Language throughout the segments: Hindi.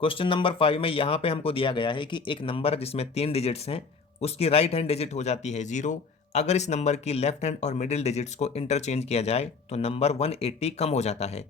क्वेश्चन नंबर 5 में यहाँ पे हमको दिया गया है कि एक नंबर जिसमें 3 डिजिट्स हैं उसकी राइट हैंड डिजिट हो जाती है 0। अगर इस नंबर की लेफ्ट हैंड और मिडिल डिजिट्स को इंटरचेंज किया जाए तो नंबर 180 कम हो जाता है।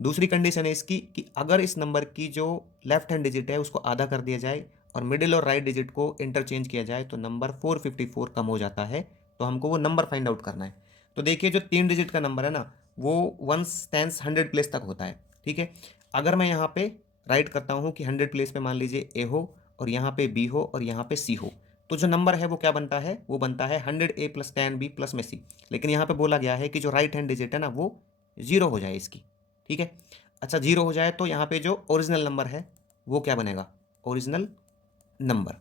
दूसरी कंडीशन है इसकी कि अगर इस नंबर की जो लेफ्ट हैंड डिजिट है उसको आधा कर दिया जाए और मिडिल और राइट डिजिट को इंटरचेंज किया जाए तो नंबर 454 कम हो जाता है। तो हमको वो नंबर फाइंड आउट करना है। तो देखिए जो 3 डिजिट का नंबर है ना वो वंस टेंस 100 प्लेस तक होता है। ठीक है। अगर मैं यहाँ पे राइट करता हूँ कि 100 प्लेस पे मान लीजिए ए हो और यहाँ पे बी हो और यहाँ पे सी हो, तो जो नंबर है वो क्या बनता है, वो बनता है 100A प्लस 10B प्लस में सी। लेकिन यहाँ पे बोला गया है कि जो राइट हैंड डिजिट है ना वो 0 हो जाए इसकी। ठीक है। अच्छा 0 हो जाए तो यहाँ पे जो ओरिजिनल नंबर है वो क्या बनेगा, ओरिजिनल नंबर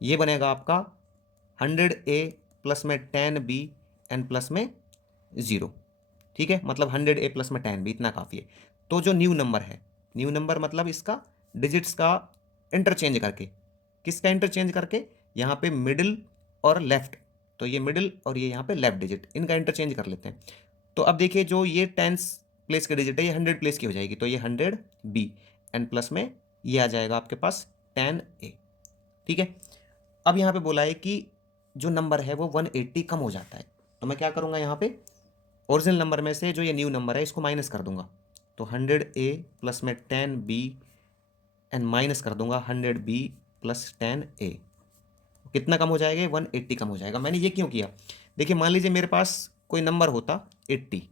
ये बनेगा आपका 100A प्लस में 10B एन प्लस में 0। ठीक है, मतलब 100A प्लस में 10B इतना काफ़ी है। तो जो न्यू नंबर है, न्यू नंबर मतलब इसका डिजिट्स का इंटरचेंज करके, किसका इंटरचेंज करके, यहाँ पे मिडिल और लेफ्ट, तो ये मिडिल और ये यहाँ पे लेफ्ट डिजिट, इनका इंटरचेंज कर लेते हैं। तो अब देखिए जो ये 10 प्लेस की डिजिट है ये 100 प्लेस की हो जाएगी, तो ये 100B एन प्लस में ये आ जाएगा आपके पास 10A। ठीक है। अब यहाँ पे बोला है कि जो नंबर है वो 180 कम हो जाता है। तो मैं क्या करूँगा, यहाँ पे ओरिजिनल नंबर में से जो ये न्यू नंबर है इसको माइनस कर दूंगा। तो 100A प्लस में 10B एंड माइनस कर दूंगा 100B प्लस 10A। कितना कम हो जाएगा, 180 कम हो जाएगा। मैंने ये क्यों किया, देखिए मान लीजिए मेरे पास कोई नंबर होता 80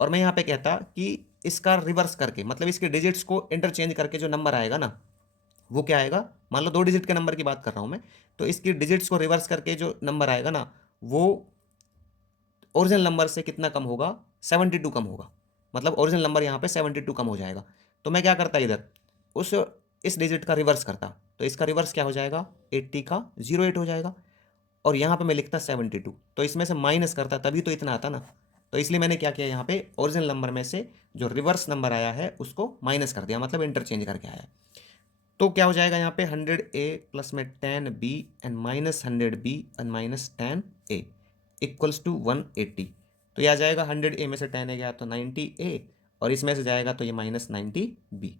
और मैं यहाँ पे कहता कि इसका रिवर्स करके, मतलब इसके डिजिट्स को इंटरचेंज करके जो नंबर आएगा ना वो क्या आएगा, मान लो 2 डिजिट के नंबर की बात कर रहा हूँ मैं, तो इसकी डिजिट्स को रिवर्स करके जो नंबर आएगा ना वो ओरिजिनल नंबर से कितना कम होगा, 72 कम होगा। मतलब ओरिजिनल नंबर यहाँ पे 72 कम हो जाएगा। तो मैं क्या करता इधर, उस इस डिजिट का रिवर्स करता, तो इसका रिवर्स क्या हो जाएगा, 80 का 08 हो जाएगा। और यहाँ पे मैं लिखता 72, तो इसमें से माइनस करता तभी तो इतना आता ना। तो इसलिए मैंने क्या किया, यहाँ पे ओरिजिनल नंबर में से जो रिवर्स नंबर आया है उसको माइनस कर दिया, मतलब इंटरचेंज करके आया। तो क्या हो जाएगा यहाँ पे 100A प्लस में 10B and minus 100B and minus 10A equals to 180। तो ये आ जाएगा 100A में से 10A गया तो 90A और इसमें से जाएगा तो ये माइनस 90B।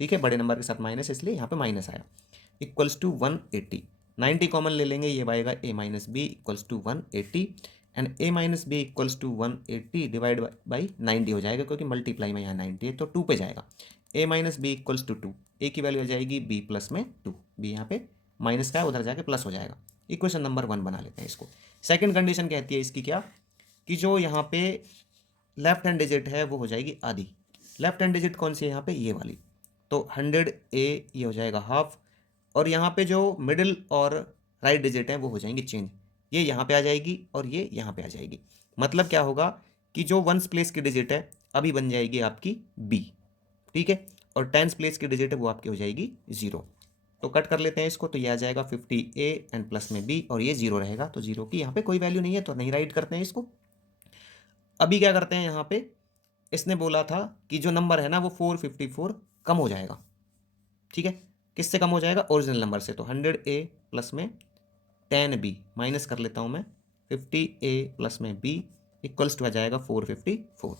ठीक है, बड़े नंबर के साथ माइनस इसलिए यहाँ पे माइनस आया, इक्वल्स टू 180। 90 कॉमन ले लेंगे, ये आएगा A minus B equals to 180 and A minus B equals to 180 divide by 90 हो जाएगा, क्योंकि मल्टीप्लाई में यहाँ 90 है तो 2 पे जाएगा। A minus B equals to 2, A की वैल्यू आ जाएगी B प्लस में 2, B यहाँ पे माइनस का है उधर जाके प्लस हो जाएगा। इक्वेशन नंबर 1 बना लेते हैं इसको। सेकंड कंडीशन कहती है इसकी क्या, कि जो यहाँ पे लेफ्ट हैंड डिजिट है वो हो जाएगी आधी। लेफ्ट हैंड डिजिट कौन सी है यहाँ पे, ये वाली। तो 100A ये हो जाएगा हाफ और यहाँ पे जो मिडिल और राइट डिजिट है वो हो जाएंगी चेंज, ये यहाँ पे आ जाएगी और ये यहाँ पे आ जाएगी। मतलब क्या होगा कि जो वंस प्लेस की डिजिट है अभी बन जाएगी आपकी B। ठीक है। और टेंस प्लेस की डिजिट है वो आपकी हो जाएगी 0। तो कट कर लेते हैं इसको, तो ये आ जाएगा 50A एंड प्लस में B और ये 0 रहेगा, तो 0 की यहाँ पे कोई वैल्यू नहीं है तो नहीं राइट करते हैं इसको। अभी क्या करते हैं, यहाँ पे इसने बोला था कि जो नंबर है ना वो 454 कम हो जाएगा। ठीक है, किससे कम हो जाएगा, ओरिजिनल नंबर से। तो 100A प्लस में 10B माइनस कर लेता हूँ मैं 50A प्लस में B इक्वल्स टू आ जाएगा 454।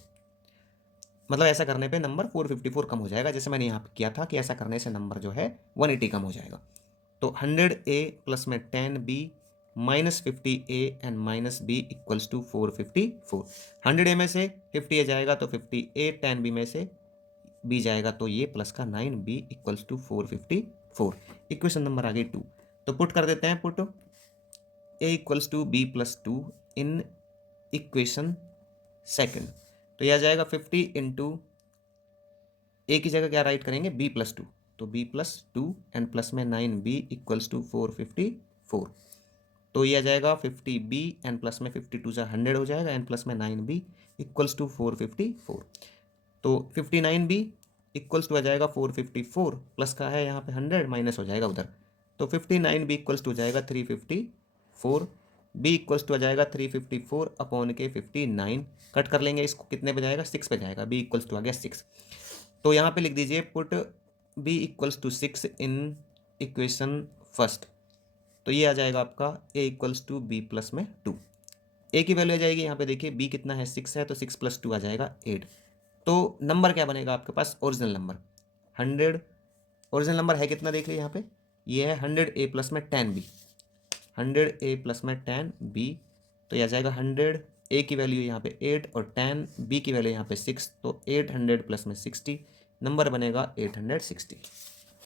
मतलब ऐसा करने पे नंबर 454 कम हो जाएगा, जैसे मैंने यहाँ पे किया था कि ऐसा करने से नंबर जो है 180 कम हो जाएगा। तो 100A प्लस में 10B minus 50A and minus B equals to 454। 100A में से 50A जाएगा तो 50A, 10B में से B जाएगा तो ये प्लस का 9B equals to 454। Equation number आ गई 2। तो पुट कर देते हैं, put A equals to B plus 2 in equation second. तो यह आ जाएगा 50 इंटू ए की जगह क्या राइट करेंगे, B प्लस 2, तो B प्लस 2 एंड प्लस में 9B इक्वल्स टू 454। तो ये आ जाएगा 50B एंड प्लस में 52 से 100 हो जाएगा एंड प्लस में 9B इक्वल्स टू 454। तो 59B इक्वल्स टू आ जाएगा 454 प्लस का है यहाँ पे 100 माइनस हो जाएगा उधर, तो 59B इक्वल्स टू हो जाएगा 354। B इक्वल्स टू आ जाएगा 354 अपॉन के 59। कट कर लेंगे इसको, कितने पे जाएगा, 6 पे जाएगा। B इक्वल्स टू आ गया 6। तो यहाँ पे लिख दीजिए put B equals to 6 in equation first. तो ये आ जाएगा आपका A equals to B plus में 2। A की वैल्यू आ जाएगी यहाँ पे, देखिए B कितना है, 6 है, तो 6 प्लस 2 आ जाएगा 8। तो नंबर क्या बनेगा आपके पास, ओरिजिनल नंबर 100 ओरिजिनल नंबर है कितना देख लीजिए यहाँ पे, ये है 100A प्लस में 10B, 100A प्लस में 10B, तो यह आ जाएगा 100A की वैल्यू यहाँ पे 8 और 10B की वैल्यू यहाँ पे 6, तो 800 प्लस में 60, नंबर बनेगा 860।